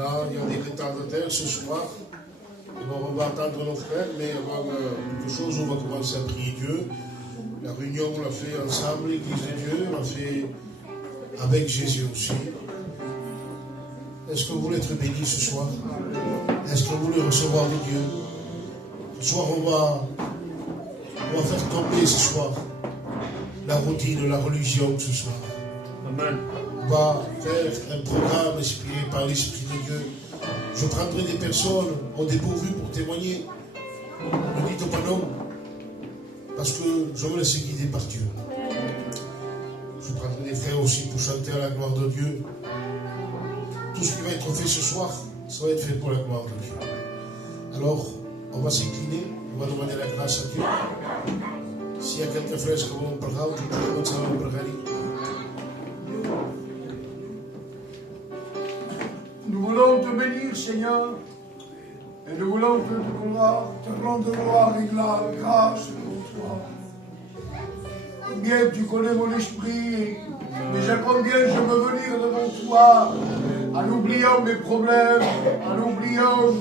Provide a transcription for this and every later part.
Voilà, il y a des retardataires ce soir. Alors on va attendre nos frères, mais avant quelque chose, on va commencer à prier Dieu. La réunion, on l'a fait ensemble, l'Église de Dieu, on l'a fait avec Jésus aussi. Est-ce que vous voulez être bénis ce soir? Est-ce que vous voulez recevoir de Dieu? Ce soir, on va faire tomber ce soir la routine, la religion ce soir. Amen. On va faire un programme inspiré par l'Esprit de Dieu. Je prendrai des personnes au dépourvu pour témoigner. Ne dites pas non, parce que je me laisse guider par Dieu. Je prendrai des frères aussi pour chanter à la gloire de Dieu. Tout ce qui va être fait ce soir, ça va être fait pour la gloire de Dieu. Alors, on va s'incliner, on va demander la grâce à Dieu. S'il y a quelques frères qui vont parler, on va parler. Nous voulons te bénir, Seigneur, et nous voulons te rendre gloire et grâce pour toi. Combien tu connais mon esprit, déjà combien je veux venir devant toi, en oubliant mes problèmes, en oubliant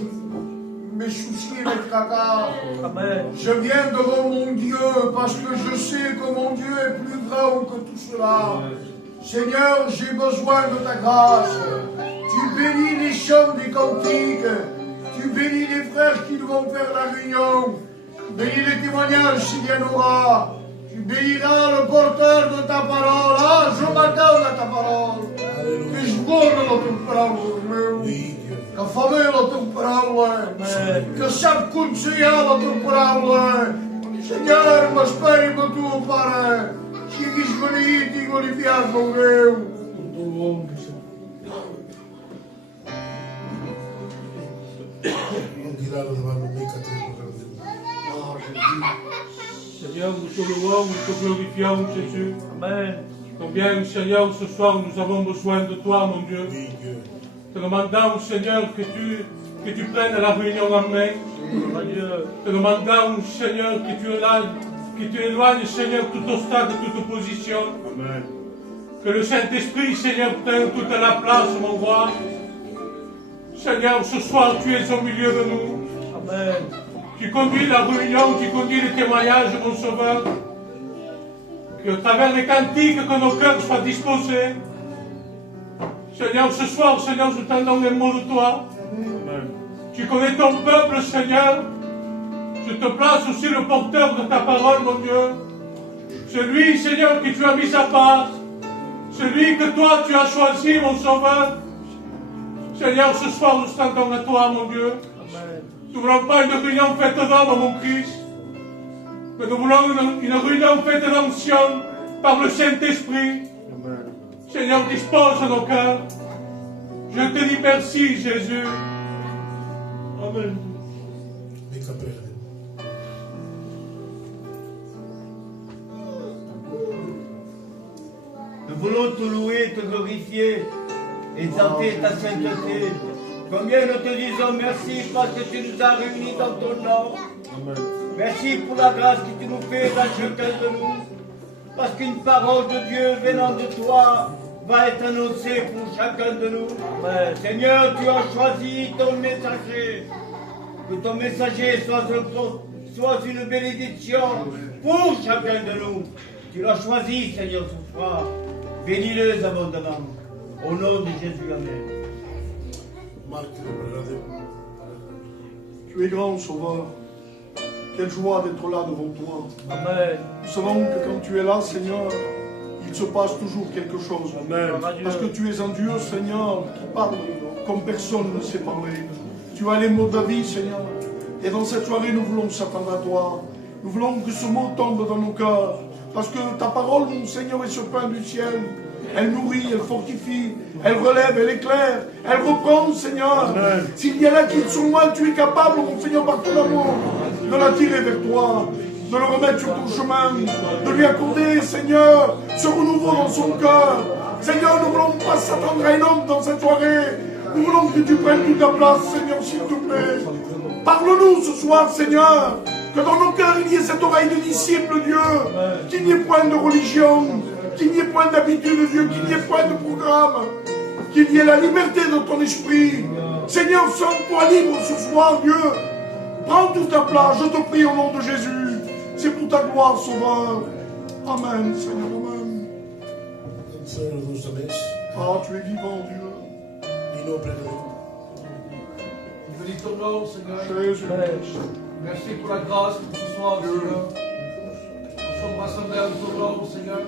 mes soucis, mes tracas. Amen. Je viens devant mon Dieu parce que je sais que mon Dieu est plus grand que tout cela. Seigneur, j'ai besoin de ta grâce. Tu bénis les chants des cantiques. Tu bénis les frères qui vont faire la réunion. Bénis les témoignages s'il y en aura. Tu béniras le porteur de ta parole. Ah, je m'attends à ta parole. Que je voile la tua parola. Que fammi la tua parola. Que sap consigliare la tua parola. Signore, ma speri per tu, Pare. Siguis beneït i glorifiat, mon Déu. Seigneur, nous te louons, nous te glorifions, Jésus. Amen. Combien, Seigneur, ce soir, nous avons besoin de toi, mon Dieu. Te demandons, Seigneur, que tu prennes la réunion en main. Te demandons, Seigneur, que tu éloignes, Seigneur, tout obstacle, toute opposition. Amen. Que le Saint-Esprit, Seigneur, prenne toute la place, mon roi. Seigneur, ce soir, tu es au milieu de nous. Amen. Tu conduis la réunion, tu conduis le témoignage, mon Sauveur. Que à travers les cantiques, que nos cœurs soient disposés. Seigneur, ce soir, Seigneur, je t'en donne un mot de toi. Amen. Tu connais ton peuple, Seigneur. Je te place aussi le porteur de ta parole, mon Dieu. Celui, Seigneur, que tu as mis à part. Celui que toi, tu as choisi, mon Sauveur. Seigneur, ce soir, nous tendons à toi, mon Dieu. Amen. Nous ne voulons pas une réunion faite d'homme, mon Christ. Mais nous voulons une réunion faite d'onction par le Saint-Esprit. Seigneur, dispose nos cœurs. Je te dis merci, Jésus. Amen. Nous voulons te louer, te glorifier, exalter ta sainteté. Combien nous te disons merci parce que tu nous as réunis dans ton nom. Amen. Merci pour la grâce que tu nous fais dans chacun de nous. Parce qu'une parole de Dieu venant de toi va être annoncée pour chacun de nous. Amen. Seigneur, tu as choisi ton messager. Que ton messager soit une bénédiction pour chacun de nous. Tu l'as choisi, Seigneur, ce soir. Bénis-les abondamment. Au nom de Jésus, Amen. Tu es grand, Sauveur. Quelle joie d'être là devant toi. Amen. Nous savons que quand tu es là, Seigneur, il se passe toujours quelque chose. Amen. Parce que tu es un Dieu, Seigneur, qui parle comme personne ne sait parler. Tu as les mots de la vie, Seigneur. Et dans cette soirée, nous voulons s'attendre à toi. Nous voulons que ce mot tombe dans nos cœurs. Parce que ta parole, mon Seigneur, est ce pain du ciel. Elle nourrit, elle fortifie, elle relève, elle éclaire, elle reprend, Seigneur. S'il y en a qui sont loin, tu es capable, mon Seigneur, par ton amour, de l'attirer vers toi, de le remettre sur ton chemin, de lui accorder, Seigneur, ce renouveau dans son cœur. Seigneur, nous ne voulons pas s'attendre à un homme dans cette soirée. Nous voulons que tu prennes toute ta place, Seigneur, s'il te plaît. Parle-nous ce soir, Seigneur, que dans nos cœurs il y ait cette oreille de disciple, Dieu, qu'il n'y ait point de religion, qu'il n'y ait point d'habitude, Dieu, qu'il n'y ait point de programme, qu'il qu'il y ait la liberté dans ton esprit. Seigneur, sens-toi libre ce soir, Dieu. Prends toute ta place, je te prie au nom de Jésus. C'est pour ta gloire, Sauveur. Amen, Seigneur, Amen. Ah, tu es vivant, Dieu. Bénis ton nom, Seigneur. Jésus. Merci pour la grâce pour ce soir, Seigneur. Nous sommes rassemblés en ton nom, Seigneur.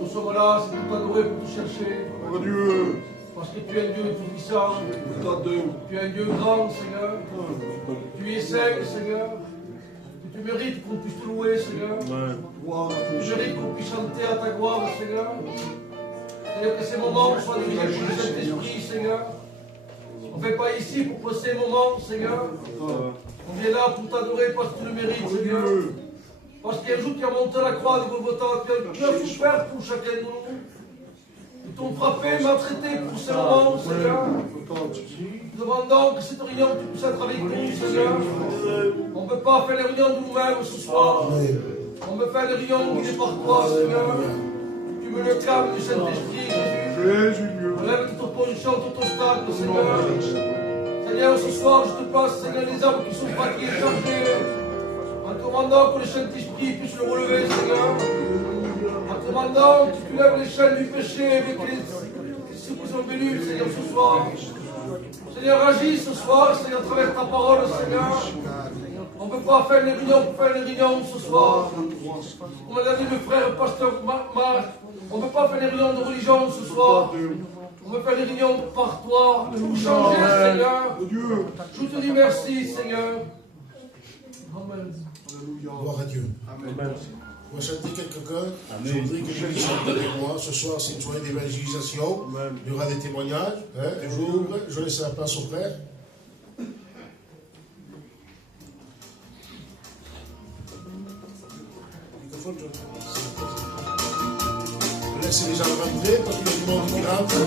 Nous sommes là, c'est pour t'adorer, pour te chercher. Oh Dieu. Parce que tu es un Dieu tout-puissant. Tu es un Dieu grand, Seigneur. Tu es saint, Seigneur. Tu mérites qu'on puisse te louer, Seigneur. Tu mérites qu'on puisse chanter à ta gloire, Seigneur. Seigneur, que ces moments soient dirigés par le Saint-Esprit, Seigneur. On ne fait pas ici pour passer un moment, Seigneur. On vient là pour t'adorer parce que tu le mérites, Seigneur. Parce qu'un jour tu as monté à la croix de Golgotha, tu as souffert pour chacun de nous. Ils t'ont frappé, maltraité pour ces moments, Seigneur. Nous demandons que cette réunion tu puisses être avec nous, Seigneur. On ne peut pas faire les réunions de nous-mêmes ce soir. On peut faire les réunions guidées par toi, Seigneur. Tu me le calmes du Saint-Esprit, Jésus. Relève toute opposition, tout obstacle, Seigneur. Seigneur, ce soir, je te passe, Seigneur, les âmes qui sont fatiguées, chargées. En commandant que le Saint-Esprit puisse le relever, Seigneur. En commandant que tu lèves les chaînes du péché avec ceux qui sont venus, Seigneur, ce soir. Seigneur, agis ce soir, Seigneur, à travers ta parole, Seigneur. On ne peut pas faire les réunions pour faire les réunions ce soir. Comme l'a dit le frère pasteur Marc, on ne peut pas faire les réunions de religion ce soir. On veut faire les réunions par toi, pour changer, Seigneur. Je te dis merci, Seigneur. Amen. Gloire à Dieu. Amen. On va chanter quelques chœurs. Je voudrais que je chante avec moi. Ce soir, c'est une soirée d'évangélisation. Il y aura des témoignages. Je laisse la place au frère. Laissez les gens rentrer parce qu'il y a du monde qui rentre.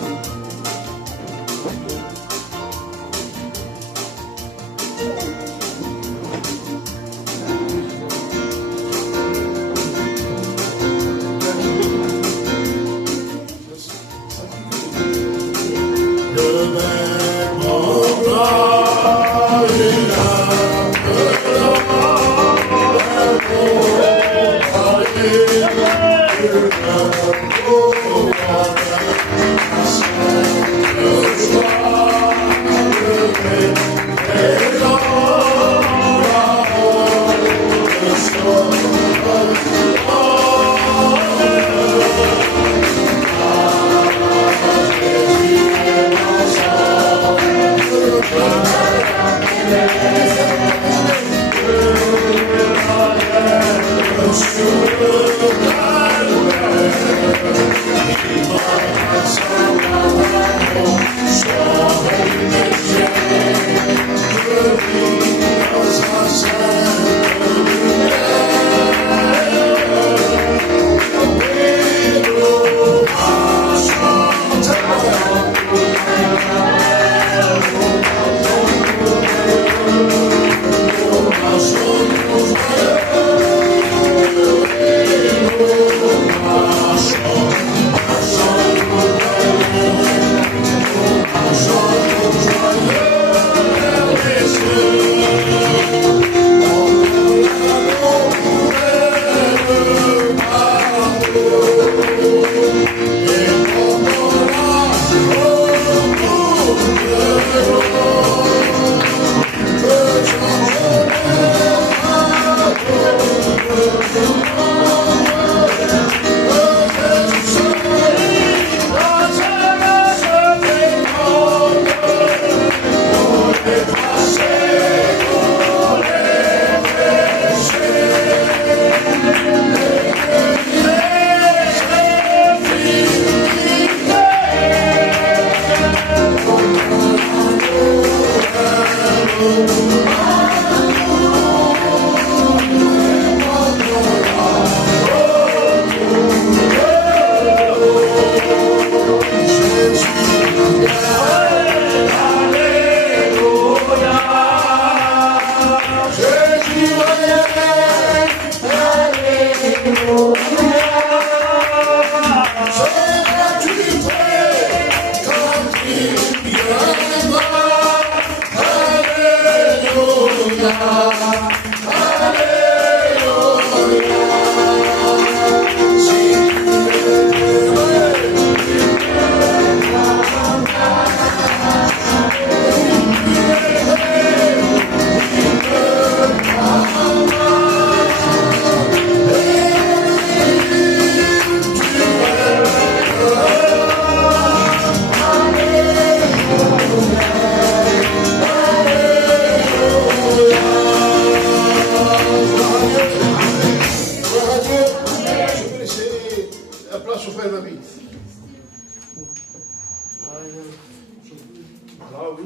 Ah oui.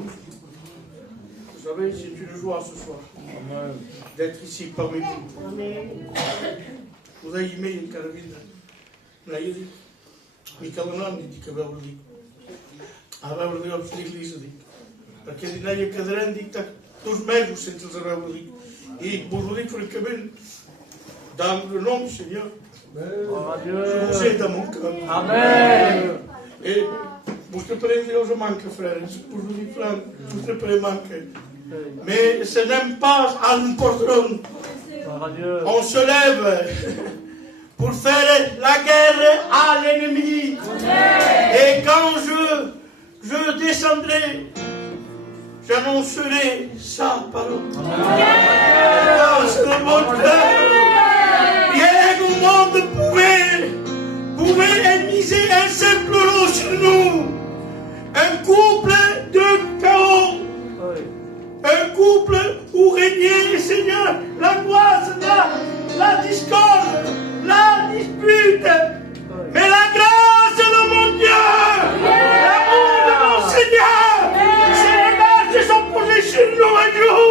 Vous savez, c'est une joie ce soir d'être ici parmi vous. Vous avez aimé une caravane. Vous avez dit, Michael dit que vous avez dit. Aveva dit l'église dit. Parce que il y a des cadres dit que tous mes vous sentez le rêve dit. Et vous dites fréquemment dans le nom du Seigneur. Je vous aide à mon cœur. Amen. Et vous te prenez aux manques, frère. Pour vous dire, frère, vous te prenez manquer. Mais ce n'est pas à n'importe où. On se lève pour faire la guerre à l'ennemi. Et quand je descendrai, j'annoncerai sa parole. Dans le monde, rien au monde pouvait miser un simple lot sur nous. Un couple de chaos. Un couple où régnait, Seigneur, l'angoisse, la discorde, la dispute. Mais la grâce de mon Dieu, l'amour de mon Seigneur, ses regards se sont posés sur nous un jour.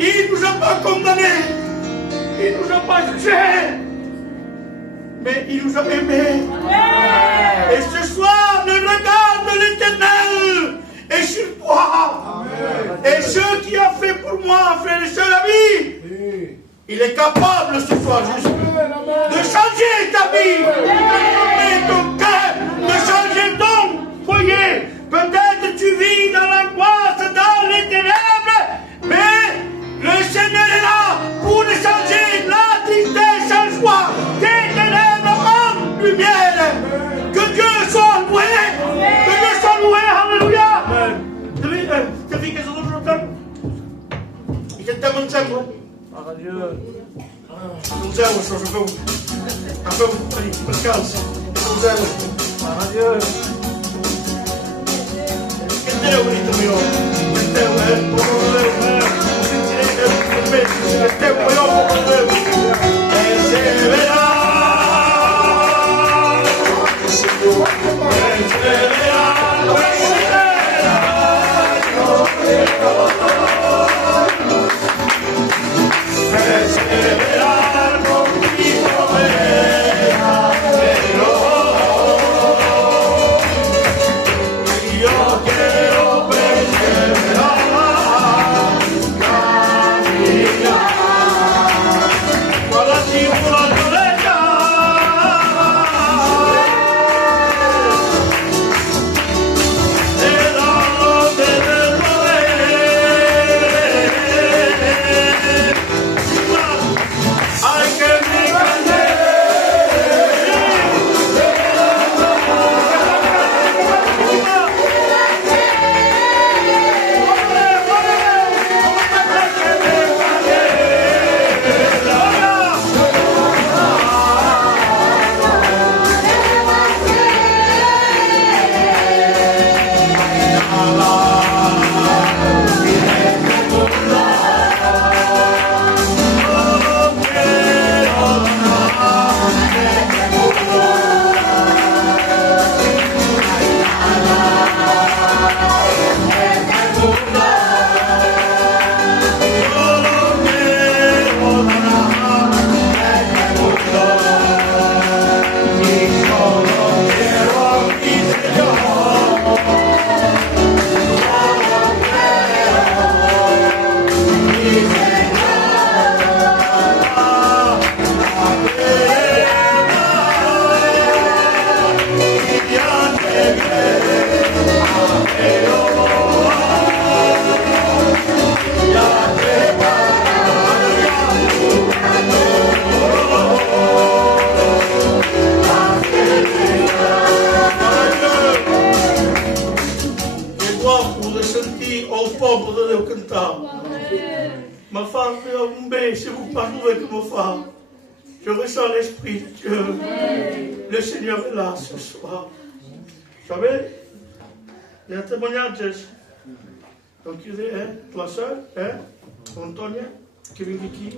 Il ne nous a pas condamnés, il ne nous a pas jugés, mais il nous a aimés. Et ce soir, le regard de l'Éternel est sur toi. Et ce qui a fait pour moi, frère et sœur, la vie, il est capable ce soir, Jésus, de changer ta vie, de transformer ton cœur, de changer ton foyer. Peut-être tu vis dans l'angoisse, dans les ténèbres, mais le Seigneur est là pour changer la tristesse en joie, des ténèbres en lumière. Que Dieu soit loué, que Dieu soit loué, alléluia. Te fiques a dos rotando e que te manchando. Não zelas, só jogou. A vamos para casa. Não zelas. Que deu bonito, meu. Que deu, que deu maior por Deus. Perseverar. Perseverar contigo y yo quiero perseverar, caminar para ti una torreta. Je ressens l'Esprit de Dieu. Le Seigneur est là ce soir. Vous savez, il y a un témoignage. Donc, il dit, toi seul, Antonia, qui vient ici,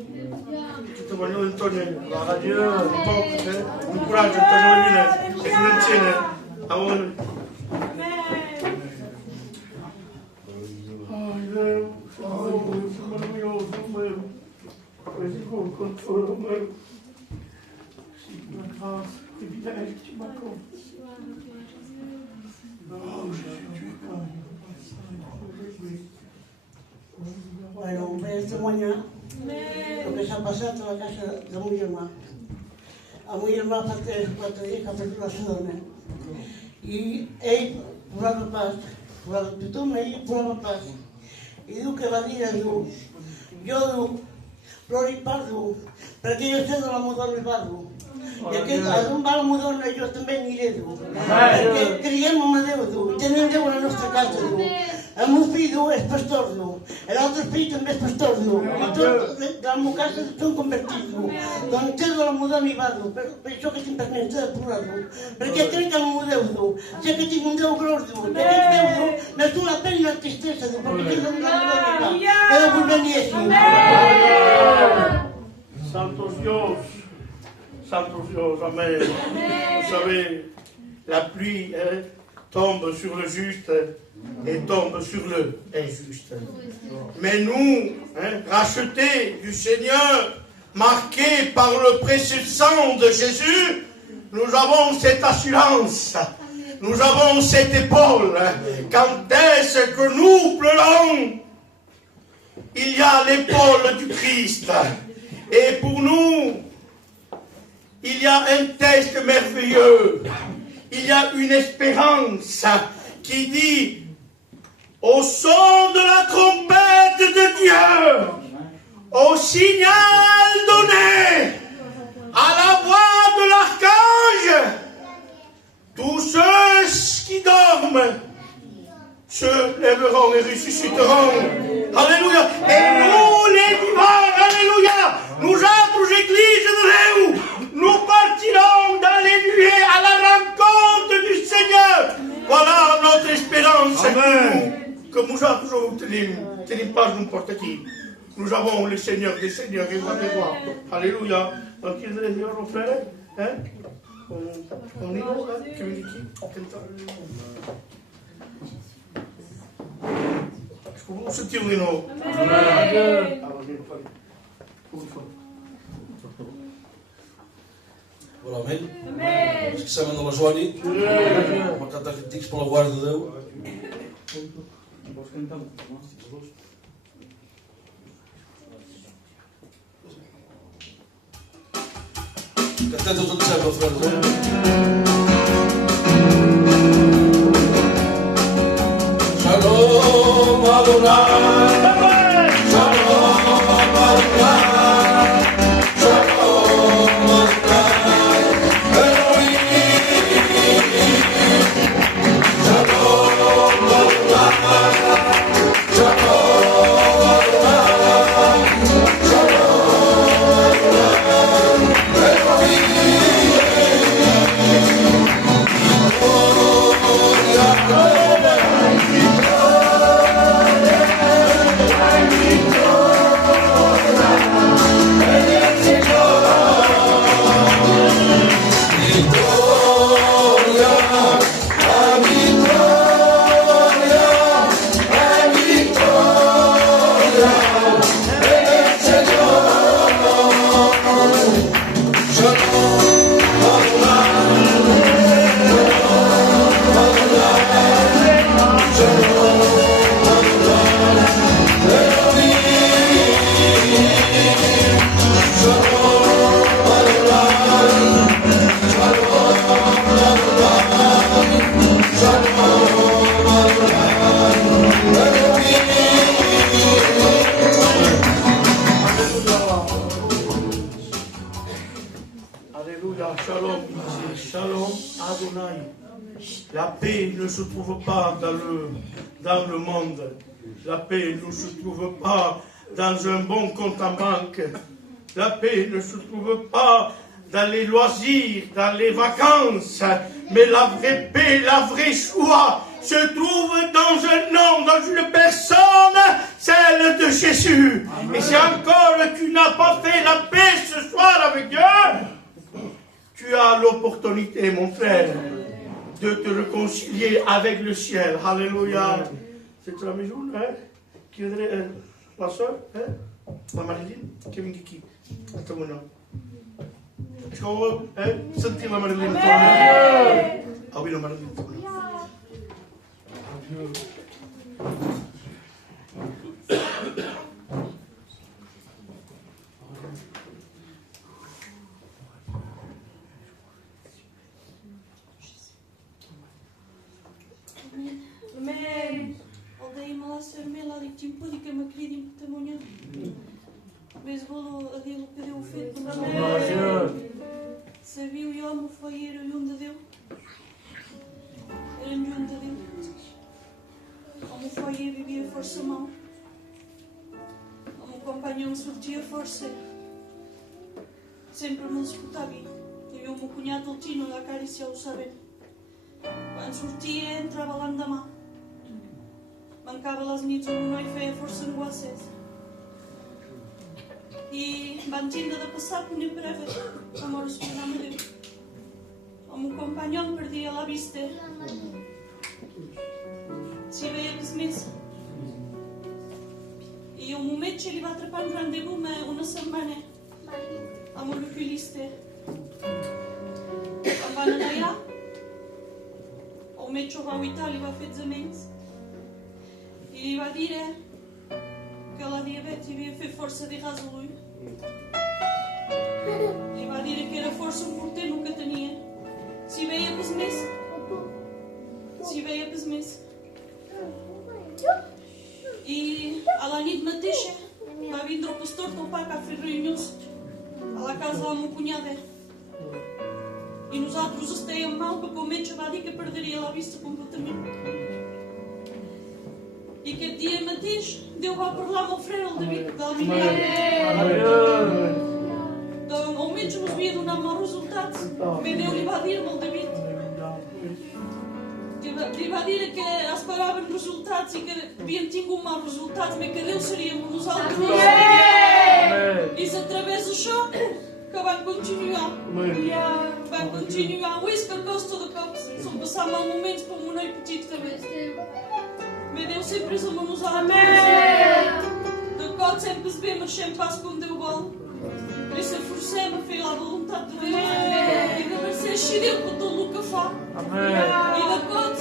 qui témoigne d'Antonia. Gloire à Dieu. Un courage, Antonia, et Florentine. Amen. pour la grâce, le privilège que tu m'accordes. Oh Jésus, tu es bon. Bueno, voy a testimoniar lo que se ha pasado en la casa de mi hermana. A mi hermana parte de 4 días que ha perdido la ciudad. Y él, purava paz, purava tutume, él purava paz. Y digo que va a ir a Dios. Yo, gloriparlo, para que yo sea la mujer del barro. Y aquí, a un barro moderno, yo también iré. Porque creemos en Deus, tenemos Deus na nossa casa. O meu filho é pastor, o outro filho também é pastor. E todos da minha casa estão convertidos. Então, todo a mudar mi barro, pensou que simplesmente é purado. Porque creio que é um Deus, sei que tem um Deus glorioso, que tem Deus na sua pena e na tristeza, porque tem um Deus glorioso. É o governo. Santos Dios, Amen. Vous savez, la pluie tombe sur le juste et tombe sur le injuste. Mais nous, rachetés du Seigneur, marqués par le précieux sang de Jésus, nous avons cette assurance, nous avons cette épaule. Quand est-ce que nous pleurons, il y a l'épaule du Christ. Et pour nous, il y a un texte merveilleux. Il y a une espérance qui dit, au son de la trompette de Dieu, au signal donné, à la voix de l'archange, tous ceux qui dorment se lèveront et ressusciteront. Alléluia. Et nous, les vivants, alléluia, nous autres églises de Dieu, nous partirons dans les nuées à la rencontre du Seigneur. Voilà notre espérance. Que nous avons tenons pas n'importe qui. Nous avons le Seigneur des Seigneurs et roi des rois. Alléluia. Donc, il y a des frères, on est là, on se tire les noms. Voilà, amém? Os que sabem da Joani, uma cantar críticos pela guarda de Deus. Cantando todo sempre, Fernando. Shalom Adonai, Shalom Adonai, Shalom Adonai, Elohim, Shalom Adonai, Shalom Adonai, Shalom Adonai, La paix ne se trouve pas dans le monde. La paix ne se trouve pas dans un bon compte en banque. La paix ne se trouve pas dans les loisirs, dans les vacances. Mais la vraie paix, la vraie joie se trouve dans un homme, dans une personne, celle de Jésus. Amen. Et si encore tu n'as pas fait la paix ce soir avec Dieu, tu as l'opportunité, mon frère, de te réconcilier avec le ciel. Alléluia. C'est la maison, hein? Qui est la soeur, hein? La Marilyn, qui vient ici. Attends, mon nom. Est-ce qu'on va sentir la Marilyn? Ah oui, la Marilyn. Amen. Aldei malas vermelha ali que impede que me queria testemunhar. Mas vou a Deus que deu o feito. Amém. Sabia o homem foi era o de Deus. Era o de Deus. Como foi e vivia força mão. Como companhão sortia força. Sempre me disputava. E o meu cunhado Tino da acariciar o saber. Quando sortia, entrava lá na mão. Mancava as minhas não e feia força no acesso. E bantinda da passar por nem breve, amor o Senhor me deu. O meu companheiro perdia a vista. Se veio a pesmesa. E o momento que ele vai atrapar um rendezvous, uma semana, amor o que lhe a banana o metro va uitar, li va fer examens i li va dir que la diabetes havia fet força de gas a l'ull. Li va dir que era força un porter el que tenia. Si veia pas més. Si veia pas més. I a la nit mateixa va vindre el pastor Topac a fer reunions a la casa de la meva cunyada. I nosaltres estèiem mal perquè el metge va dir que perderia la vista completament. I aquest dia mateix Déu va parlar amb el frare, el David, del Mineral. El metge no havia donat mals resultats, però Déu li va dir al David. Li va dir que esperaven resultats i que havien tingut mals resultats, però que Déu seria amb nosaltres. I és a través d'això que van continuar. Van continuar. Avui és que costa de cops. Som passant mal moments per un noi petit també. Però Déu sempre és amb nosaltres. De cop sempre es ve, marxem pas com Déu vol. I s'esforcem a fer la voluntat de Déu. I de ser així Déu per tot el que fa. I de cop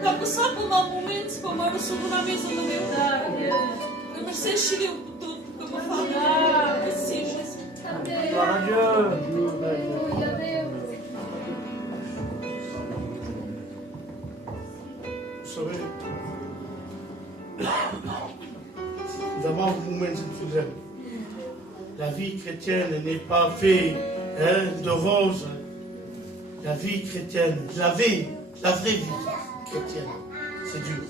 que ha passat per mal moments, com ara s'ho donar més a la Déu. De ser així Déu per tot el que me fa. Gràcies, Jesús. Vous savez, d'abord, vous m'inspirez. La vie chrétienne n'est pas faite de roses. La vie chrétienne, la vraie vie chrétienne, c'est dur.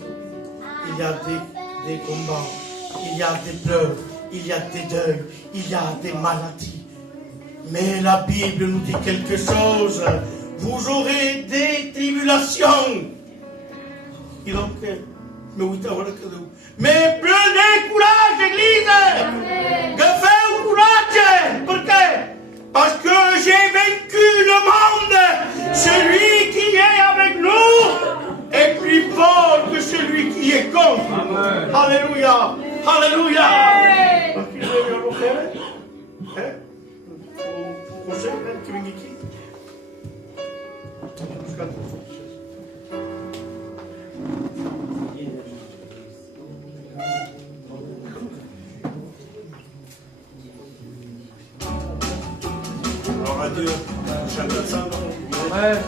Il y a des combats, il y a des pleurs, il y a des deuils, il y a des maladies. Mais la Bible nous dit quelque chose. Vous aurez des tribulations. Et donc, mais prenez courage, Église. Faites courage. Pourquoi? Parce que j'ai vaincu le monde. Celui qui est avec nous est plus fort que celui qui est contre. Amen. Alléluia. Alléluia. Você que vem aqui. Gloire à Dieu. Chacun ça. Ouais.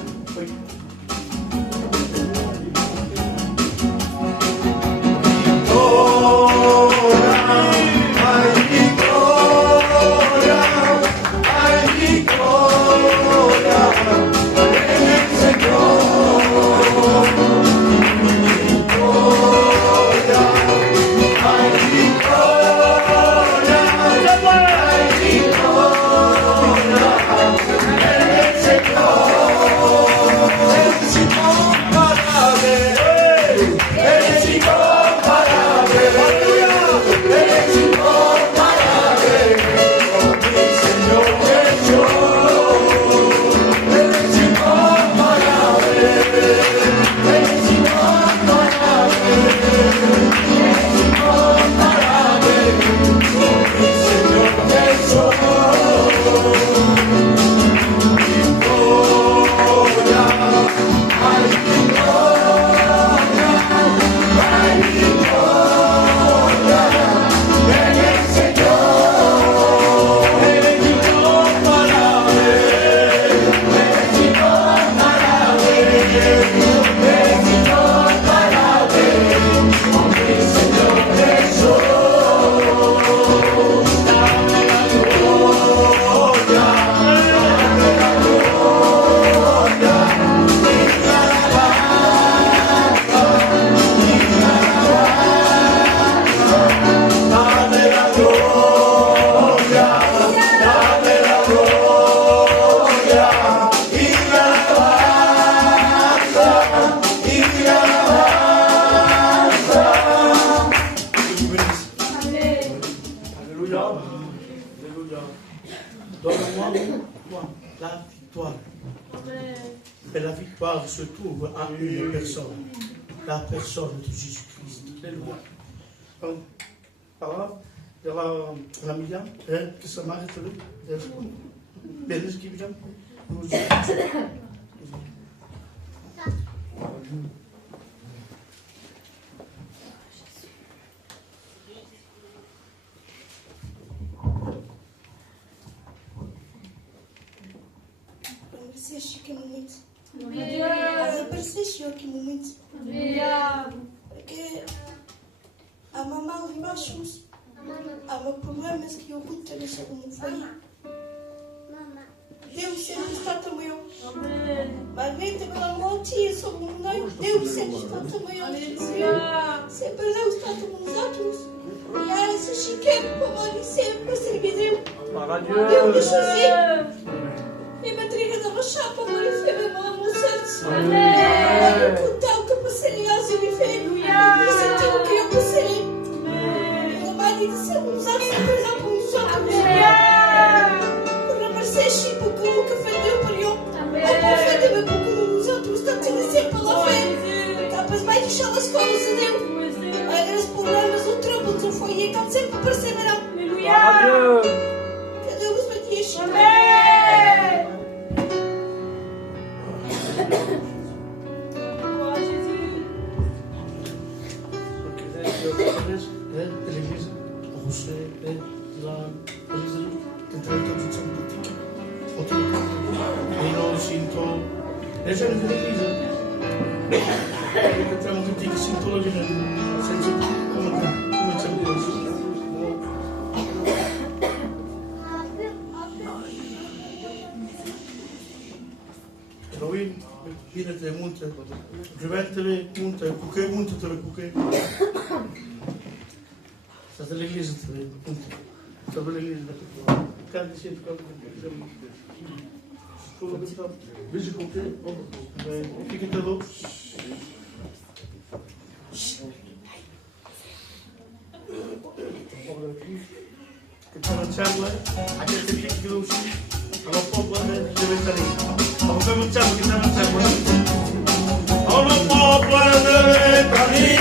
victoire. La victoire. Mais la victoire se trouve en une personne. La personne de Jésus-Christ. Alléluia. Donc, par là, il y a la Miriam, que ça m'arrête là. Mais est-ce qu'il vient? Perseși că mă uit. Azi perseși eu că mă uit. Porque a mamãe ali embaixo há problemas que eu muito não sei como foi. Deus sempre está também. Mas vem também lá uma tia sobre o mundo. Deus sempre está também. Sempre Deus está também nos outros. E aí se chiquei para mim sempre servir Deus. Deus deixa assim. E me triga da chapa para ele fer meu amor certo. Eu putal que passei aliás eu me fer. E senti o que eu passei. E o marido sempre nos outros sempre lá para os outros. Por remerciar porque o que foi Deus para eu. O que foi Deus porque os outros está tendo sempre lá fé. Capaz mais deixar as coisas a Deus. Aí os problemas o trouble não foi e que sempre perseverar. Que Deus me deixe. L'église, Rousset, l'église, le directeur du centre boutique, et non, Sinto, les jeunes de l'église, le centre boutique, Sinto, le jeune, c'est comment ça me dit. Lui, bine te munte, priventele munte, cucăi munte, te le cucăi. Să te l'eglise, te le munte. Să te l'eglise, când te simt când vezi cucăi, fică-te loc. Că te înțeamnă, aceste fică lușii, la popoare de veterii. Avem înțeamnă, că te înțeamnă. Au la popoare de veterii.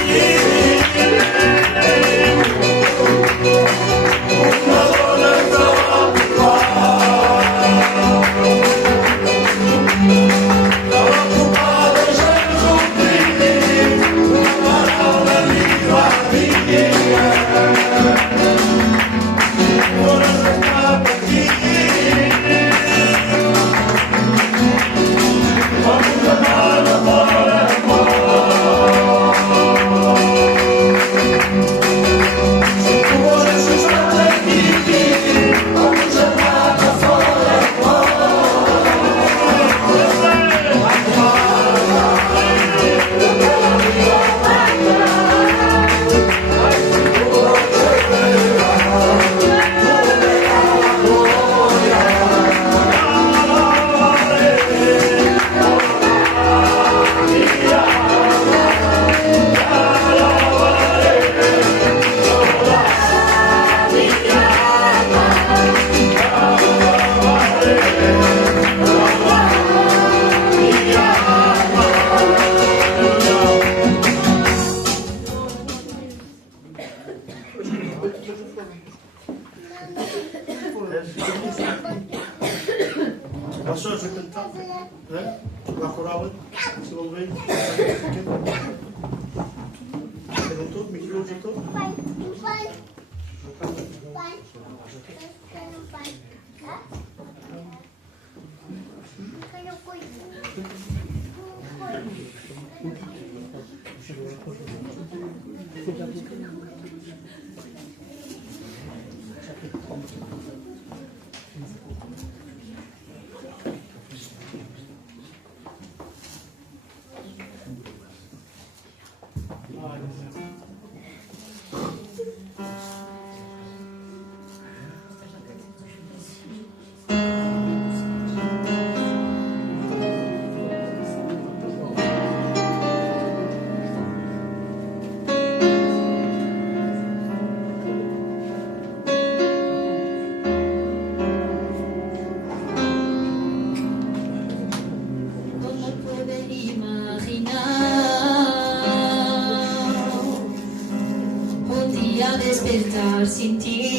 día despertar sin ti.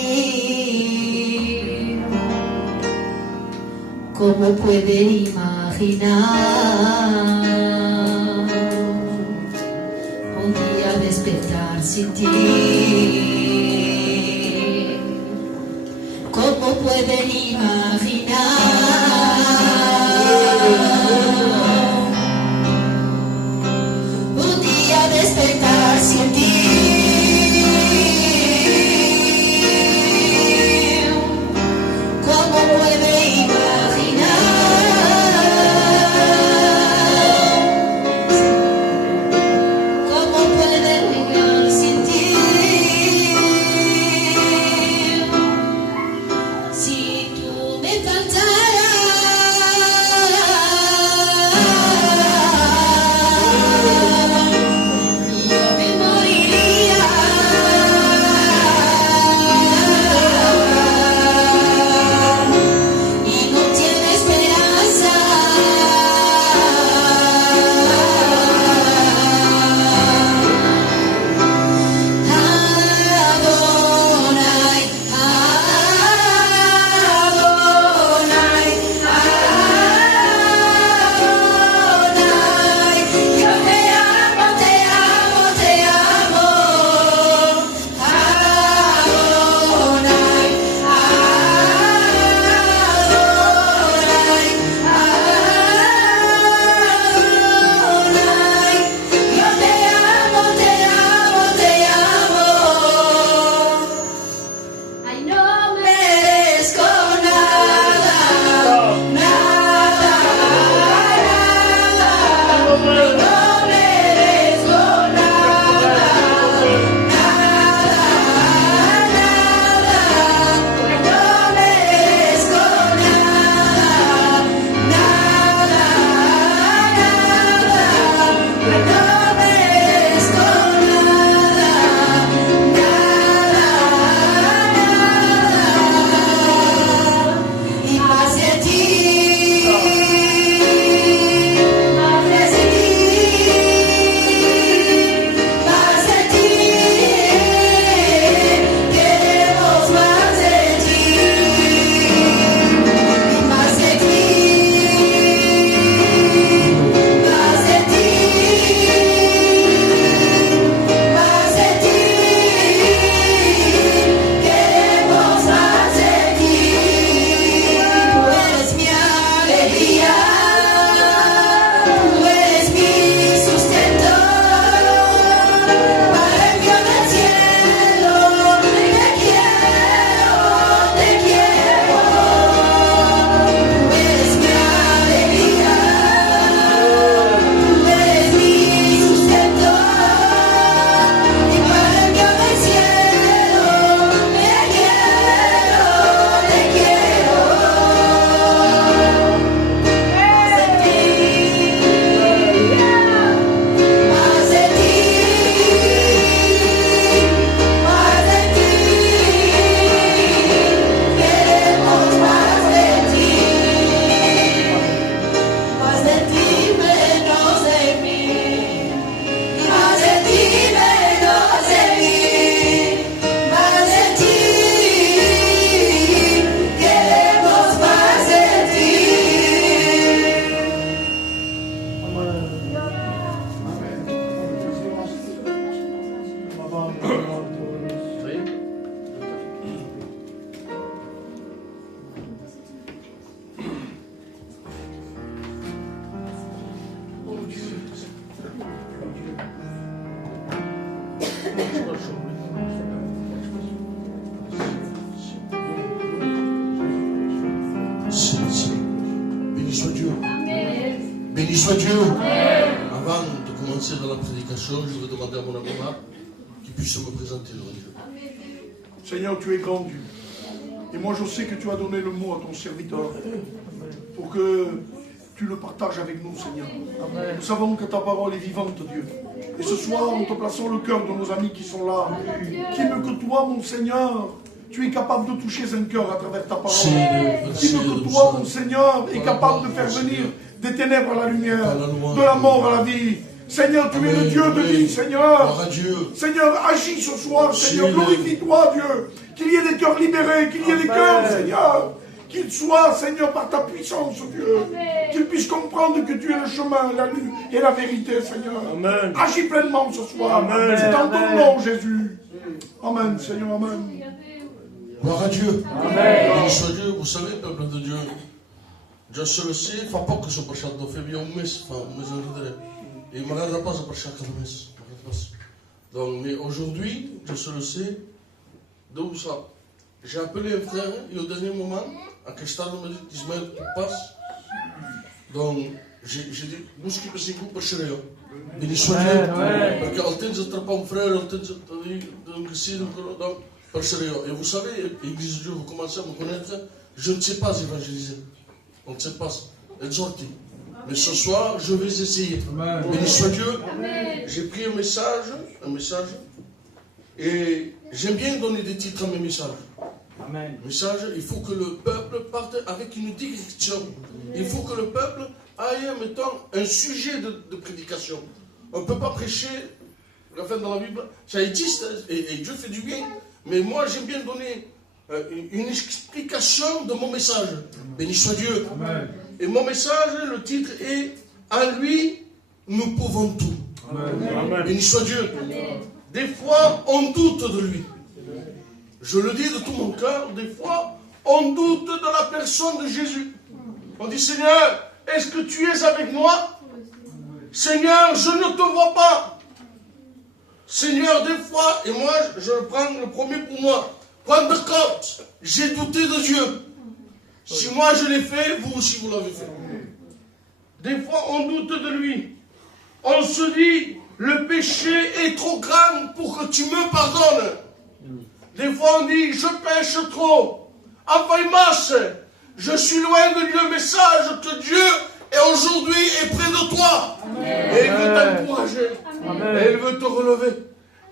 ¿Cómo puede imaginar un día despertar sin ti? ¿Cómo pueden imaginar un día despertar sin ti? ¿Cómo puede imaginar? ¿Cómo puede vivir sin ti? Si tú me faltaras, yo me moriría. Y no tiene esperanza. Adonai, Adonai, Adonai, yo te amo, te amo, te amo. Adonai, Adonai, Adonai, yo te amo, te amo, te amo. Ay, no merezco nada, nada, nada. Ay, no merezco nada, nada, nada. Ay, no merezco nada, nada, nada. Ay, no merezco nada, y más de ti, más de ti, más de ti, queremos más de ti, y más de ti, más de ti, más de ti, queremos más de ti. Tú eres mi alegría, tú eres mi sustento, para el Dios del cielo, te quiero, te quiero. Tú eres mi alegría, tú eres mi sustento, y para el Dios del cielo, te quiero, te quiero. Más de ti, más de ti, queremos más de ti, más de ti, menos de mí, y más de ti, menos de mí, más de ti, queremos más de ti. Béni soit Dieu. Béni soit Dieu. Avant de commencer dans la prédication, je vais demander à mon ami Marc qu'il puisse me présenter le Dieu. Seigneur, tu es grand Dieu. Et moi, je sais que tu as donné le mot à ton serviteur pour que tu le partages avec nous, Seigneur. Nous savons que ta parole est vivante, Dieu. Et ce soir, nous te plaçons le cœur de nos amis qui sont là. Qui mieux que toi, mon Seigneur, tu es capable de toucher un cœur à travers ta parole. Qui mieux que toi, mon Seigneur, est capable de faire venir des ténèbres à la lumière, de la mort à la vie, Seigneur, tu es le Dieu de vie, Seigneur. Gloire à Dieu. Seigneur, agis ce soir, Seigneur, glorifie-toi, Dieu. Qu'il y ait des cœurs libérés, qu'il y ait des cœurs, Seigneur. Qu'ils soient, Seigneur, par ta puissance, Dieu. Qu'ils puissent comprendre que tu es le chemin, la lutte et la vérité, Seigneur. Amen. Agis pleinement ce soir. Amen. C'est en ton nom, Jésus. Amen, Seigneur, amen. Gloire à Dieu. Amen. Béni soit Dieu, vous savez, peuple de Dieu. Dieu se le sait, il ne faut pas que je prêche à Dieu. Fais bien un mes, et il ne m'arrêtera pas de prêcher à mes. Donc, mais aujourd'hui, Dieu se le sait, d'où ça. J'ai appelé un frère, et au dernier moment, à Cristal, on m'a dit qu'Ismaël passe. Donc, j'ai dit, nous qui passons pour prêcher. Béni soit Dieu. Parce qu'altens, je ne traite pas un frère, altens, je donc, prêcher. Et vous savez, l'Église de Dieu, vous commencez à me connaître, je ne sais pas évangéliser. On ne sait pas. Exhorter. Mais ce soir, je vais essayer. Béni soit Dieu. J'ai pris un message, et j'aime bien donner des titres à mes messages. Amen. Message, il faut que le peuple parte avec une direction. Il faut que le peuple aille, mettons, un sujet de prédication. On ne peut pas prêcher, la fin dans la Bible, ça existe, et Dieu fait du bien. Mais moi, j'aime bien donner une explication de mon message. Béni soit Dieu. Amen. Et mon message, le titre est « En lui, nous pouvons tout ». Béni soit Dieu. Amen. Des fois, on doute de lui. Je le dis de tout mon cœur, des fois, on doute de la personne de Jésus. On dit, Seigneur, est-ce que tu es avec moi? Seigneur, je ne te vois pas. Seigneur, des fois, et moi, je prends le premier pour moi. Pentecôte, j'ai douté de Dieu. Si moi je l'ai fait, vous aussi vous l'avez fait. Des fois, on doute de lui. On se dit, le péché est trop grand pour que tu me pardonnes. Des fois, on dit, je pêche trop. Afaimas, je suis loin de Dieu. Message que Dieu est aujourd'hui est près de toi. Amen. Et il veut t'encourager. Et il veut te relever.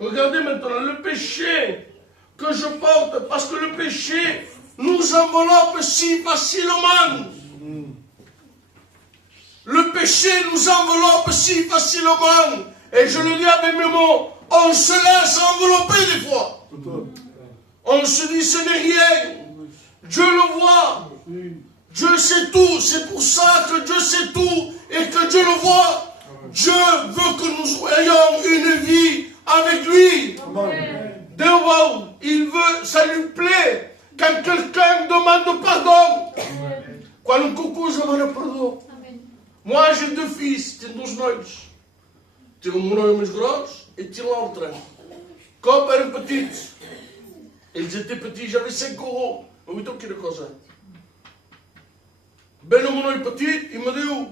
Regardez maintenant le péché que je porte, parce que le péché nous enveloppe si facilement. Le péché nous enveloppe si facilement. Et je le dis avec mes mots, on se laisse envelopper des fois. On se dit ce n'est rien. Dieu le voit. Dieu sait tout. C'est pour ça que Dieu sait tout et que Dieu le voit. Dieu veut que nous ayons une vie avec lui. Il veut, ça lui plaît quand quelqu'un demande pardon. Quand un coucou demande pardon. Moi j'ai deux fils, tenho dois noivos. Tenho noivo mais grosso et tenho l'autre. Quand eram petites, ils étaient petits, j'avais 5 euros. Mais então que coisa. Ben o meu noivo petit, il me dit,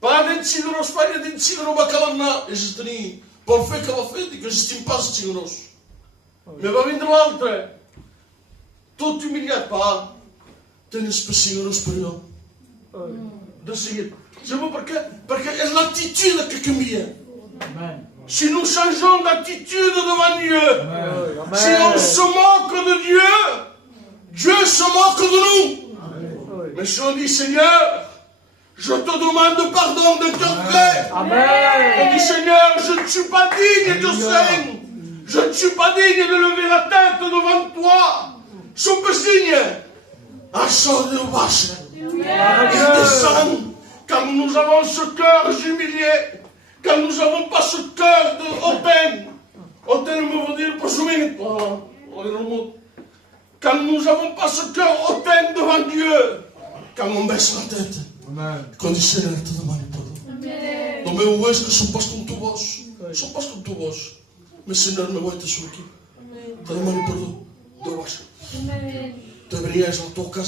para de decidir os filhos, de decidir o bacalhau. E je tenho, para o que ela fez, que je n'estime pas ce tignos. Mais va venir l'autre. Tout humilié pas. Tenho esse tignos para ele. De seguir. C'est bon parce que c'est l'attitude qui cambie. Si nous changeons d'attitude devant Dieu, si on se moque de Dieu, Dieu se moque de nous. Mais si on dit Seigneur, je te demande pardon de cœur vrai. On dit Seigneur, je ne suis pas digne de Seigneur. Je ne suis pas digne de lever la tête devant toi. Son signe. À sort de vache. Il descend. Quand nous avons ce cœur humilié, quand nous n'avons pas ce cœur de hautain me veut dire présumer. Quand nous n'avons pas ce cœur hautain devant Dieu, quand on baisse la tête, qu'on dit Seigneur, te demande pardon. Donc, mais où est-ce que sont pas comme tout bosse? Ils sont pas comme tout bosse. Mais Seigneur, me voit te sur qui? Te demande pardon. De vache. Te venir en ton cas,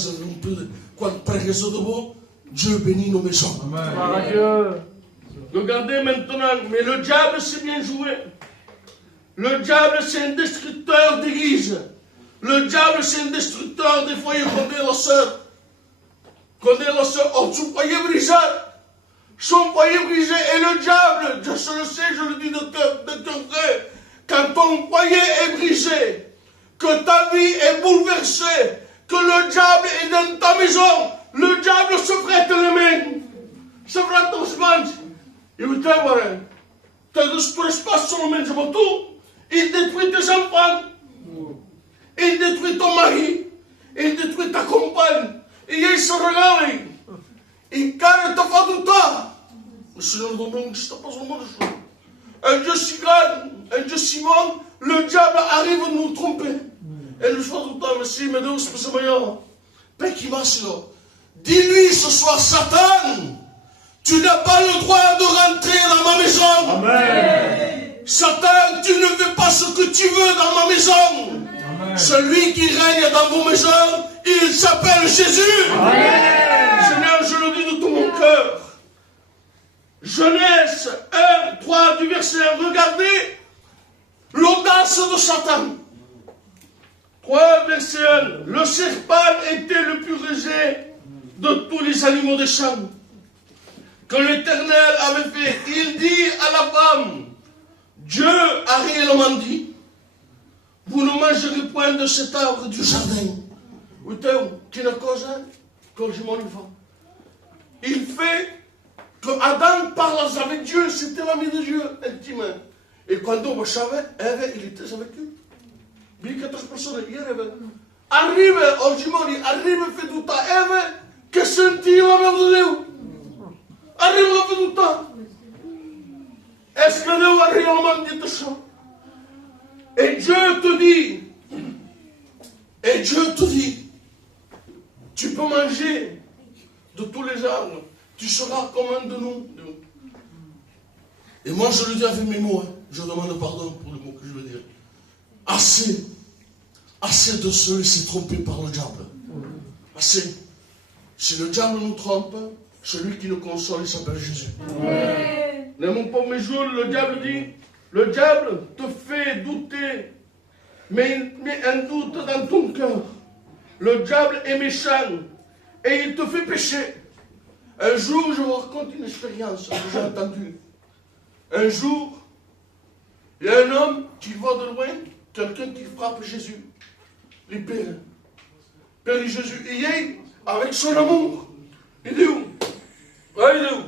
quand prêches de vous, Dieu bénit nos maisons. Amen. Regardez maintenant, mais le diable c'est bien joué. Le diable c'est un destructeur d'église. Le diable c'est un destructeur des foyers. Connaît la sœur. Oh, son foyer brisé. Son foyer brisé. Et le diable, je le sais, je le dis de cœur vrai. Quand ton foyer est brisé, que ta vie est bouleversée, que le diable est dans ta maison, le diable se frette les mains, se frette ton chemin. Et vous savez, tu n'espèces sur le même tout, il détruit tes enfants, il détruit ton mari, il détruit ta compagne, et il se regarde, il carre ta femme de toi. Le Seigneur nous demande que pas au monde de choses. Un Dieu si grand, un Dieu si bon, le diable arrive à nous tromper. Et le soir tout le temps, merci, mais Dieu, c'est pas meilleur. Père qui m'a dit, dis-lui ce soir, Satan, tu n'as pas le droit de rentrer dans ma maison. Amen. Satan, tu ne fais pas ce que tu veux dans ma maison. Amen. Celui qui règne dans vos maisons, il s'appelle Jésus. Amen. Seigneur, je le dis de tout mon cœur. Genèse 1, 3 du verset 1. Regardez l'audace de Satan. 3 verset 1. Le serpent était le plus rusé de tous les animaux des champs que l'Éternel avait fait. Il dit à la femme, Dieu a réellement dit, vous ne mangerez point de cet arbre du jardin. Il fait que Adam parle avec Dieu, c'était l'ami de Dieu, intime. Et quand on savait, il était avec lui. Bien 14 personnes, arrive, oggi arrive veduta Eve, che sentiva la voce di Dio. Arrive la veduta. Est-ce que Dieu a réellement dit ça? Et Dieu te dit, tu peux manger de tous les arbres, tu seras comme un de nous. Et moi je le dis avec mes mots, je demande pardon pour le mot que je veux dire. Assez de se laisser tromper par le diable. Assez. Si le diable nous trompe, celui qui nous console, il s'appelle Jésus. Ne mon pauvre jour, le diable dit, le diable te fait douter, mais il met un doute dans ton cœur. Le diable est méchant et il te fait pécher. Un jour, je vous raconte une expérience que j'ai entendue. Un jour, il y a un homme qui voit de loin quelqu'un qui frappe Jésus. Les pères. Père Jésus, il est avec son amour. Il dit où? Ouais, il est où?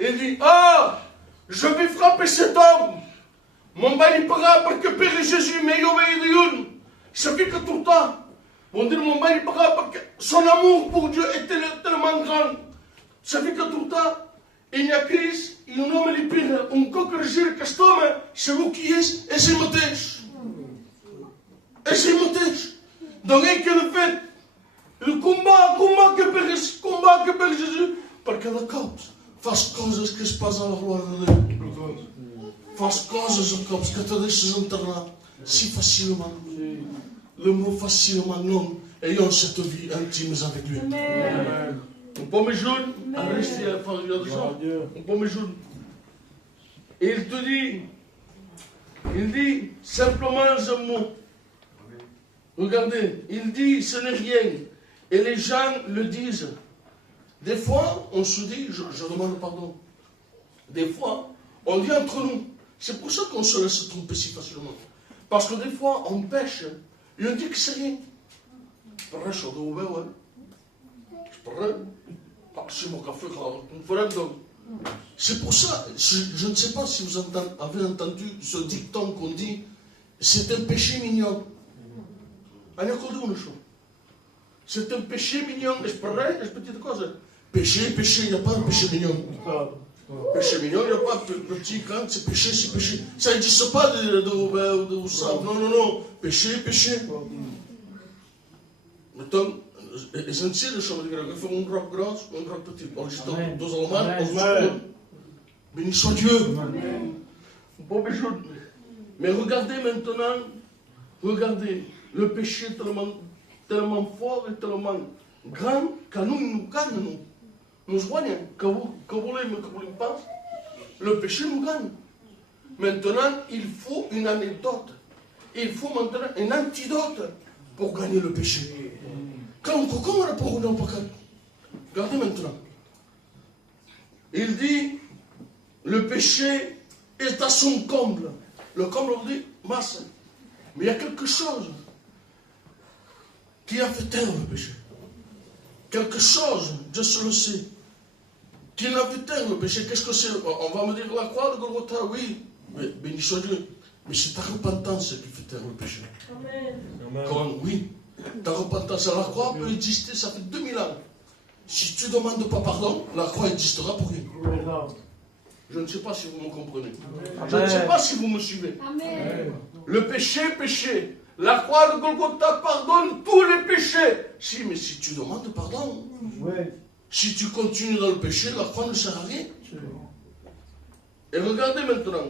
Il dit, je vais frapper cet homme. Mon bail para parce que Père Jésus m'a obéi de une. Ça fait que tout le temps. Bon dire mon bail para parce que son amour pour Dieu est tellement grand. Ça fait que tout le temps, il y a crise, il nomme les pires, on corrige que cet homme, c'est vous qui est, et c'est motèche. Et c'est motèche. Donc, et que le fait, le combat que Père Jésus, parce que la cause, faz coisas que se passam na glória de Deus. Faz coisas que te deixas enterrar si facilement. Le mot facilement, non, ayant cette vie intime avec lui. Amen. On peut me joindre à rester à faire de ça. On peut me joindre. Et il dit simplement un mot. Regardez, il dit ce n'est rien. Et les gens le disent. Des fois, on se dit, je demande pardon. Des fois, on dit entre nous. C'est pour ça qu'on se laisse tromper si facilement. Parce que des fois, on pêche et on dit que c'est rien. C'est pour ça, je ne sais pas si vous avez entendu ce dicton qu'on dit, c'est un péché mignon. C'est un péché mignon. C'est pareil, c'est petite chose. Péché, il n'y a pas de péché mignon. Péché mignon, il n'y a pas de petit, grand, c'est péché, c'est péché. Ça n'existe pas de ça. Non. Péché. Mettons, essentiel de choses. Il faut un drap gros, un drap petit. Deux allemands, béni soit Dieu. Mais regardez maintenant, le péché tellement fort et tellement grand qu'à nous gagne. Nous voyons que vous l'aimez pas, le péché nous gagne. Maintenant, il faut une anecdote. Il faut maintenant un antidote pour gagner le péché. Comment on peut regardez maintenant. Il dit, le péché est à son comble. Le comble, on dit, masse. Mais il y a quelque chose qui a fait taire le péché. Quelque chose, Dieu se le sait, Qui n'a pu teindre le péché, qu'est-ce que c'est? On va me dire la croix de Golgotha, oui. Mais béni soit Dieu. Mais c'est ta repentance qui fait taire le péché. Amen. Oui. Ta repentance à la croix peut exister, ça fait 2000 ans. Si tu ne demandes pas pardon, la croix existera pour rien. Je ne sais pas si vous me comprenez. Je ne sais pas si vous me suivez. Amen. Le péché, péché. La croix de Golgotha pardonne tous les péchés. Si, mais si tu demandes pardon, si tu continues dans le péché, la croix ne sert à rien. Et regardez maintenant.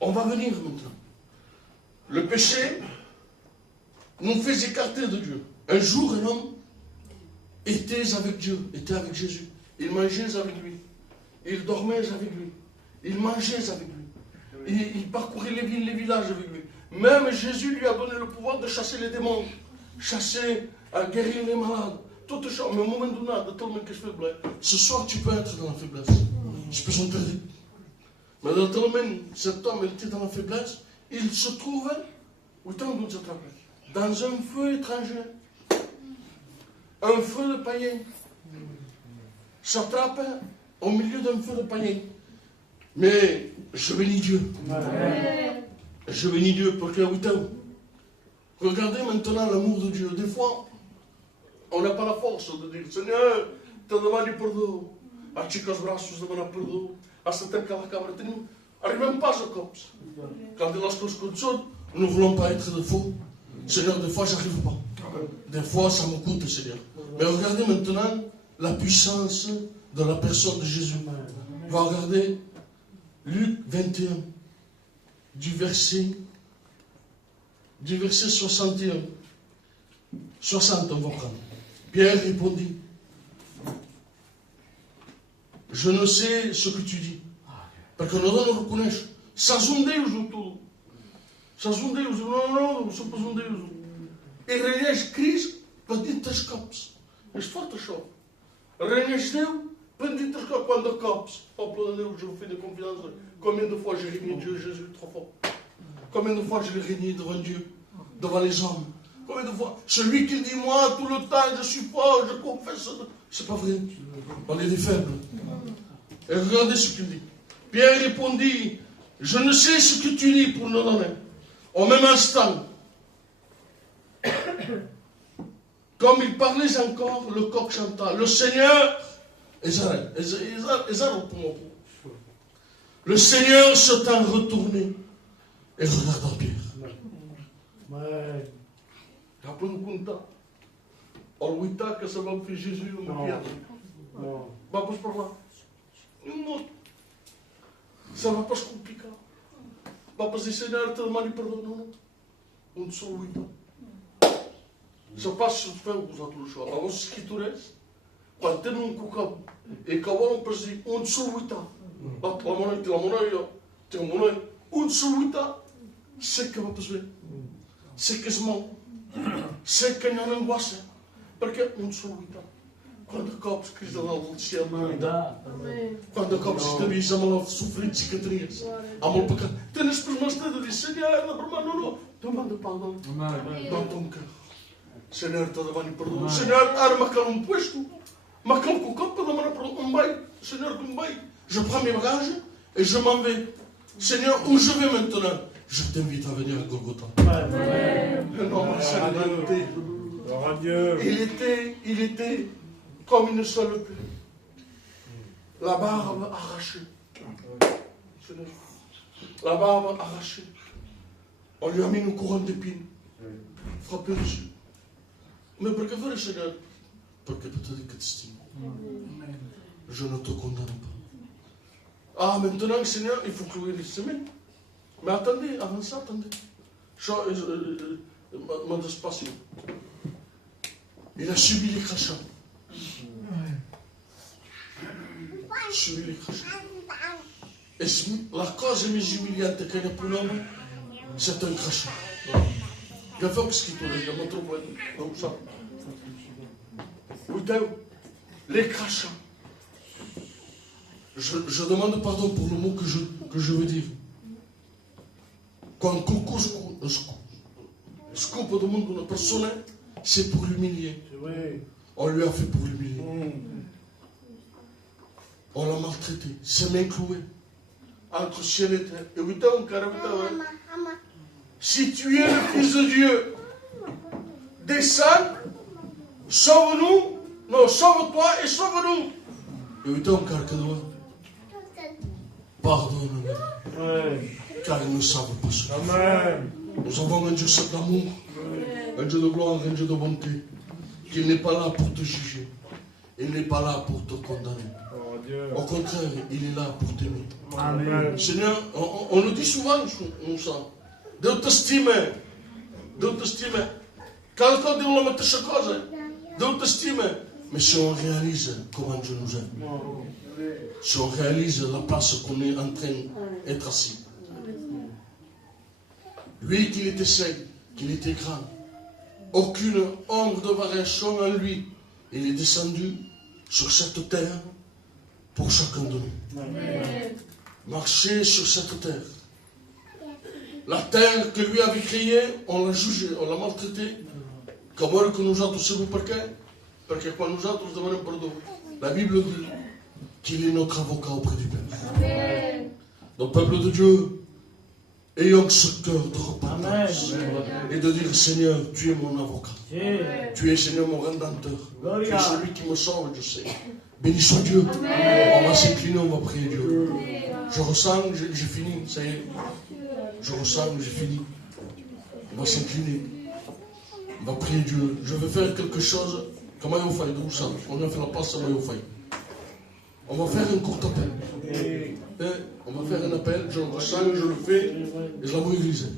On va venir maintenant. Le péché nous fait écarter de Dieu. Un jour, un homme était avec Dieu, était avec Jésus. Il mangeait avec lui. Il dormait avec lui. Il mangeait avec lui. Il parcourait les villes, les villages avec lui. Même Jésus lui a donné le pouvoir de chasser les démons, chasser, guérir les malades. Toutes choses. Mais au moment donné, de tellement que je fais faiblesse. Ce soir, tu peux être dans la faiblesse. Je peux s'en perdre. Mais dans le domaine, cet homme était dans la faiblesse. Il se trouvait, dans un feu étranger. Un feu de païen. S'attrape au milieu d'un feu de païen. Mais je bénis Dieu. Je bénis Dieu parce que regardez maintenant l'amour de Dieu. Des fois, on n'a pas la force de dire Seigneur, te demande pardon. A chicos braços demana perdão. À ce temps que la caméra tenue, arrivons pas au cops. Quand les choses comme ça, nous ne voulons pas être de faux. Seigneur, des fois, j'arrive pas. Des fois, ça me coûte, Seigneur. Mais regardez maintenant la puissance de la personne de Jésus. On va regarder Luc 21, du verset 61. 60, on va prendre. Pierre répondit, je ne sais ce que tu dis. Parce que nous devons reconnaître. Sans um Deus no tudo. Sans um Deus. Não somos um Deus. E reinas Cristo para dentro das copos. As fortes só. Reinas Deus para dentro das copos. Quando a copos. Oh, plano de Deus, je vous fais de confiance. Combien de fois j'ai régné Dieu, Jésus est trop fort. Combien de fois je l'ai régné devant Dieu, devant les hommes. Combien de fois celui qui dit, moi, tout le temps, je suis fort, je confesse. C'est pas vrai. On est des faibles. Et regardez ce qu'il dit. Pierre répondit, je ne sais ce que tu dis pour nous donner. Au même instant, comme il parlait encore, le coq chanta. Le Seigneur, le Seigneur s'étant retourné et regarda Pierre. Rappelez-vous conta. Au uita que ça va me faire Jésus ou Pierre. Vamos para lá. Ça va pas se compliquer. Vamos dizer, Seigneur, te demande perdão. Não. Um só uita. Ça passe sur le fait aux autres choses. Alors, ce qui te reste, quand tu es un coca, et quand on peut dire, un seul uita. La monnaie, un seul uita, c'est que va passer. C'est que c'est mal. C'est que non angoisse. Parce que un seul uita. Quando copos que estão lá no céu, quando copos que também já mal sofrem de cicatriz, há mal pecado. Tem as pessoas que dizem, Senhor, não, tu manda perdão. Dá-te um carro. Senhor, te demando perdão. Senhor, arma que não posto. Mas como que o copo te demanda perdão, vai. Senhor, como vai. Je prends mes bagages et je m'en vais. Seigneur, où je vais maintenant? Je t'invite à venir à Golgotha. Non, il était comme une seule plaie. La barbe arrachée. La barbe arrachée. On lui a mis une couronne d'épines. Frappé dessus. Mais pour que faire le Seigneur? Parce que peut-être que tu estimes. Je ne te condamne pas. Ah, maintenant, Seigneur, il faut clouer les semaines. Mais attendez, avant ça, attendez. Mon espace. Il a subi les crachats. Subi les crachats. Et la cause humiliante qu'il y a pour l'homme, c'est un crachat. Il faut que ce qui tourne, il y a mon trou comme ça. Les crachats. Je demande pardon pour le mot que je veux dire. Quand coucou scoop demande une personne, c'est pour l'humilier. On lui a fait pour l'humilier. On l'a maltraité, ses mains clouées, entre ciel et terre. Et oui, donc, si tu es le Fils de Dieu, descends, sauve-nous, non, sauve-toi et sauve-nous. Et oui, donc, pardonne-nous, car ils ne savent pas ce qu'ils font. Nous avons un Dieu d'amour, un Dieu de gloire, un Dieu de bonté, qui n'est pas là pour te juger, il n'est pas là pour te condamner. Au contraire, il est là pour t'aimer. Seigneur, on nous dit souvent ça. Deus te estima. Deus te estima. Quelqu'un dit on te chose. Deus te estima. Mais si on réalise comment Dieu nous aime, si on réalise la place qu'on est en train d'être assis, lui qu'il était sec, qu'il était grand, aucune ombre de variation en lui, il est descendu sur cette terre pour chacun de nous. Marcher sur cette terre. La terre que lui avait créée, on l'a jugée, on l'a maltraitée. Comme que nous autres, savez pourquoi? Parce que quand nous autres demandons pardon, la Bible dit qu'il est notre avocat auprès du Père. Donc, peuple de Dieu, ayons ce cœur de repentance et de dire, Seigneur, tu es mon avocat. Tu es, Seigneur, mon rédempteur. Tu es celui qui me sauve, je sais. Béni soit Dieu. On va s'incliner, on va prier Dieu. Je ressens que j'ai fini, ça y est. Je ressens que j'ai fini. On va s'incliner. On va prier Dieu. Je vais faire quelque chose comme Mayo Faye, d'où ça? On a fait la passe à Mayo Faye. On va faire un court appel. On va faire un appel, je ressens que je le fais et je l'envoie à l'église.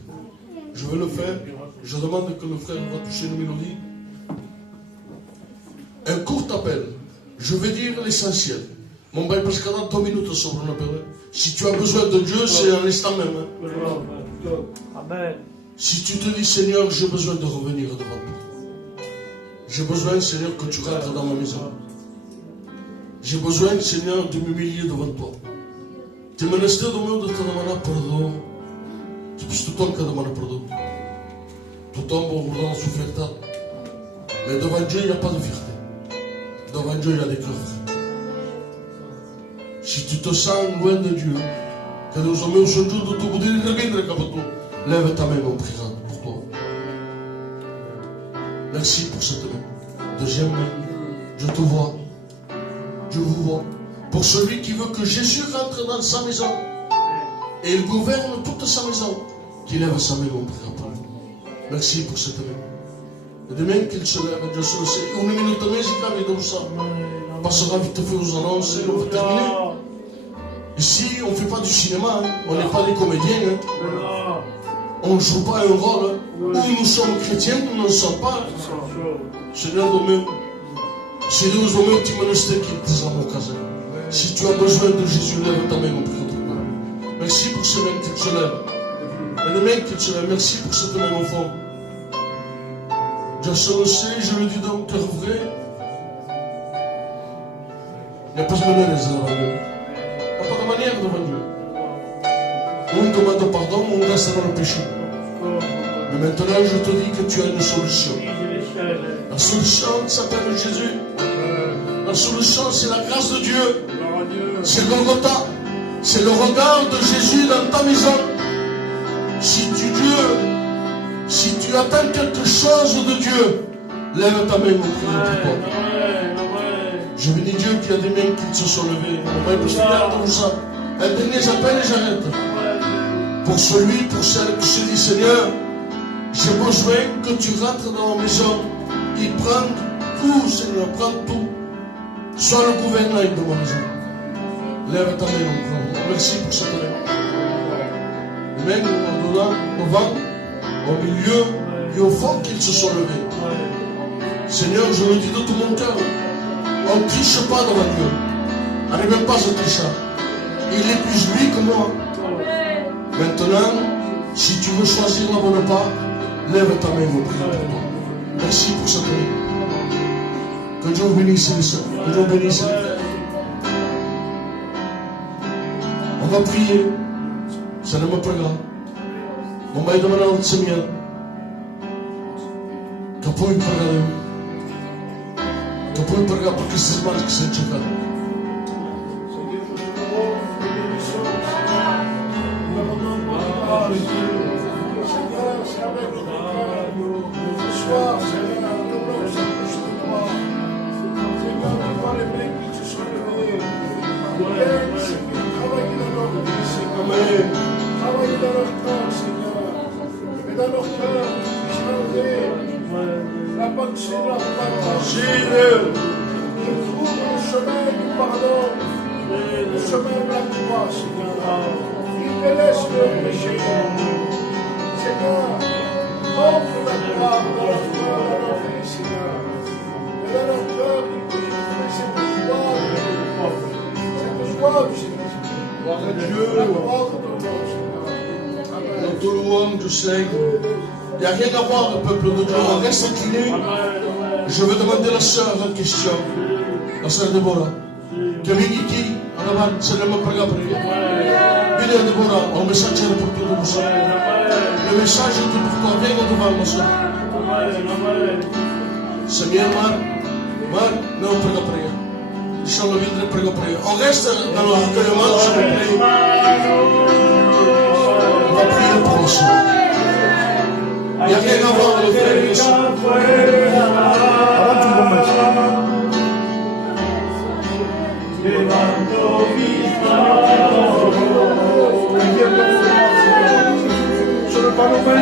Je vais le faire. Je demande que le frère va toucher une mélodie. Un court appel. Je vais dire l'essentiel. Mon bail parce qu'il y a 2 minutes sur un appel. Si tu as besoin de Dieu, c'est un instant même. Amen. Si tu te dis, Seigneur, j'ai besoin de revenir devant toi. J'ai besoin, Seigneur, que tu rentres dans ma maison. J'ai besoin, Seigneur, de m'humilier devant toi. Tu me laisses de me demander pardon. Tu peux tout le temps demander pardon. Tout le temps, on va souffrir. Mais devant Dieu, il n'y a pas de fierté. Devant Dieu, il y a des cœurs. Si tu te sens loin de Dieu, que nous sommes au jour de tout dire, lève ta main, mon présent, pour toi. Merci pour cette main. Deuxième main, je te vois. Je vous vois. Pour celui qui veut que Jésus rentre dans sa maison et il gouverne toute sa maison, qu'il lève sa main, mon présent. Merci pour cette main. Et demain qu'il se lève, Dieu se le sait. Une minute musicale et tout ça. On passera vite fait aux annonces et on va terminer. Ici, on ne fait pas du cinéma, hein. On n'est pas des comédiens. Hein. On ne joue pas un rôle. Hein. Ou nous sommes chrétiens, ou nous ne sommes pas. Seigneur de même. Seigneur de même, tu me laisses quitter mon casin. Si tu as besoin de Jésus, lève ta main, mon frère. Merci pour ce main qu'il se lève. Et le main qu'il se lève, merci pour cette main au fond. Dieu se le sait, je le dis donc, cœur vrai. Il n'y a pas de manière devant Dieu. Il n'y a pas de manière devant Dieu. On demande pardon, on reste dans le péché. Mais maintenant, je te dis que tu as une solution. La solution s'appelle Jésus. La solution, c'est la grâce de Dieu. C'est Golgotha. C'est le regard de Jésus dans ta maison. Si tu attends quelque chose de Dieu, lève ta main au prière pour toi. Je bénis Dieu qu'il y a des mains qui se sont levées. On va épouser tout ça. Un dernier appel et j'arrête. Pour celui, pour celle qui se dit, Seigneur, j'ai besoin que tu rentres dans ma maison. Il prend tout, Seigneur, prends tout. Sois le gouvernail de ma maison. Lève ta main au prière. Merci pour cette main. Même en donnant au vent, au milieu et au fond qu'ils se sont levés. Seigneur, je le dis de tout mon cœur, on ne triche pas devant Dieu. On n'est même pas un tricheur. Il est plus lui que moi. Maintenant, si tu veux choisir la bonne part, lève ta main au prière pour toi. Merci pour cette main. Que Dieu bénisse les soeurs. Que Dieu bénisse les frères. On va prier. Ça ne me pas grave. On va demander au Seigneur. Kapoi pagare. Kapoi pagar porque se mais que se chegar. dans leur cœur, puisse enlever la pensée de la repentance. Qu'ils trouvent le chemin du pardon, le chemin de la croix, Seigneur. Qu'ils délaissent leur péché. Seigneur, offre la gloire dans leur cœur, dans leur vie, Seigneur. Et dans leur cœur, qu'ils puissent trouver cette joie du Seigneur. Gloire à Dieu. La gloire de ton nom, Seigneur. Amen. Nous te louons, Dieu Seigneur. Il n'y a rien à voir, le peuple de Dieu. On reste incliné. Je veux demander la sœur en question, la sœur Déborah. Que Mingiki, en avant, c'est le même préga prier. Bien Déborah, un message pour tout le monde. Le message est pour toi. Viens devant ma sœur. Seigneur, Mar, non, préga prier. Inch'Allah, viendrai préga prier. On reste dans le recueillement, s'il vous plaît. On va prier pour le Seigneur. Il n'y a rien à voir avec le frère et le sœur. Je ne parle pas,